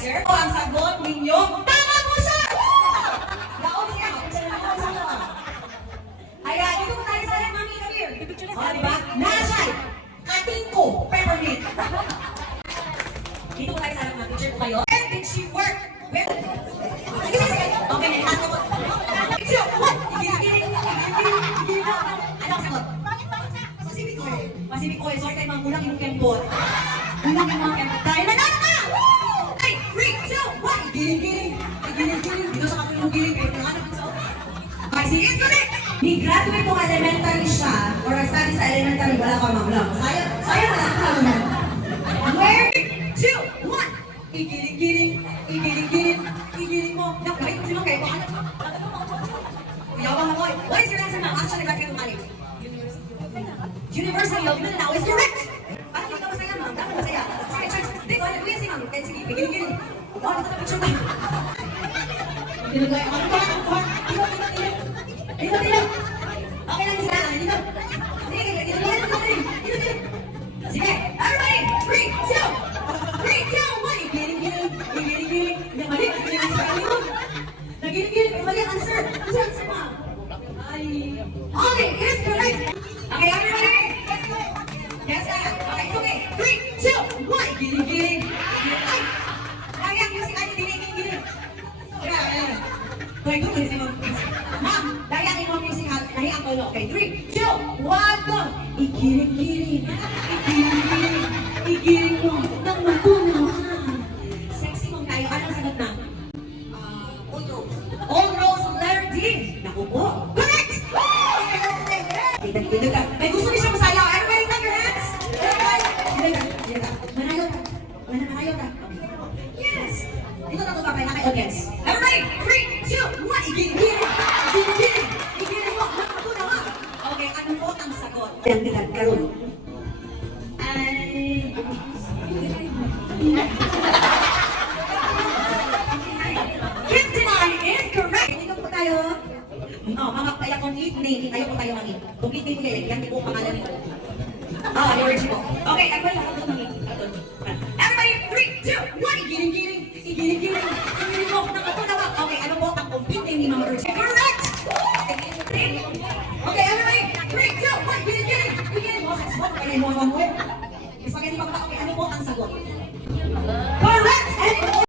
answer. O ang sagot ninyo, tama po siya! Laon siya. Ayan, dito po tayo sa alam, Mami, come here. O, diba? Nasay, katingko, peppermint. Dito po tayo sa alam, Mami. Picture po kayo. Where did she work? Where? Sige, sige, sige. Okay, next ako. Picture, what? Igiling. Ano ang sagot? Pacific Oil. Pacific Oil. Sorry kayo mga kulang yung kembot. Kulang yung mga kembot. Dahil nanalo ka! Ay, 3, 2, 1. Igiling. Igiling. Dito sa kapulong giling. Kayo nanalo ka sa okay, sige, correct! Ni-graduate kung elementary siya or study sa elementary, wala pa mamlang. Sayang wala ka mamlang. Where? 2, 1. Igiling. Igiling mo. Kahit kung sino kayo, ano? Yawang ako. What is your answer, ma'am? Actually, graduate ng college. University of Mindanao is correct! Parang hindi ka masaya, ma'am. Dapat masaya. Sige, church. Di ba? Kuya si ma'am. Kaya sige, giling. Oh, dito na picture tayo. Dinagay. Ano ba? Dito. Okay lang sila. Dito. Sige, dito. Sige. Everybody, 3, 2, 1. Giling. Mali. Nagiling. Mali ang answer. Ano ang answer, ma'am? Ay. Okay, yes, correct. Okay, everybody. Yes, okay, it's okay. 3, 2, 1. Giling. Ay. Kaya yung si Ate giling. Yeah. Okay, good si ma'am. Ma'am, daya ni ma'am yung si Ate. Nahi ang tono. Okay, 3, 2, 1, go. Igiling. Igiling mo. Nang matunawan. Sexy mong tayo. Anong sagot na? Old Rose, letter D. Naku po. Correct! Dito ka. May gusto niyo siya masayaw. Everybody clap your hands. Dito ka. Manayo ka. Yes. Dito na ito pa. May audience. Everybody, 3, 2, 1. Igiling. Igiling mo. Naku na nga. Okay, ano po ang sagot? Dagdag karon. Ay... 59 is correct. Dito po tayo. Mga kaya complete name. Tayo po tayo mangin. Complete name nila. Yan po pangalan nito. George po. Okay, I'm going to have to mangin. Everybody, 3, 2, 1. Igiling.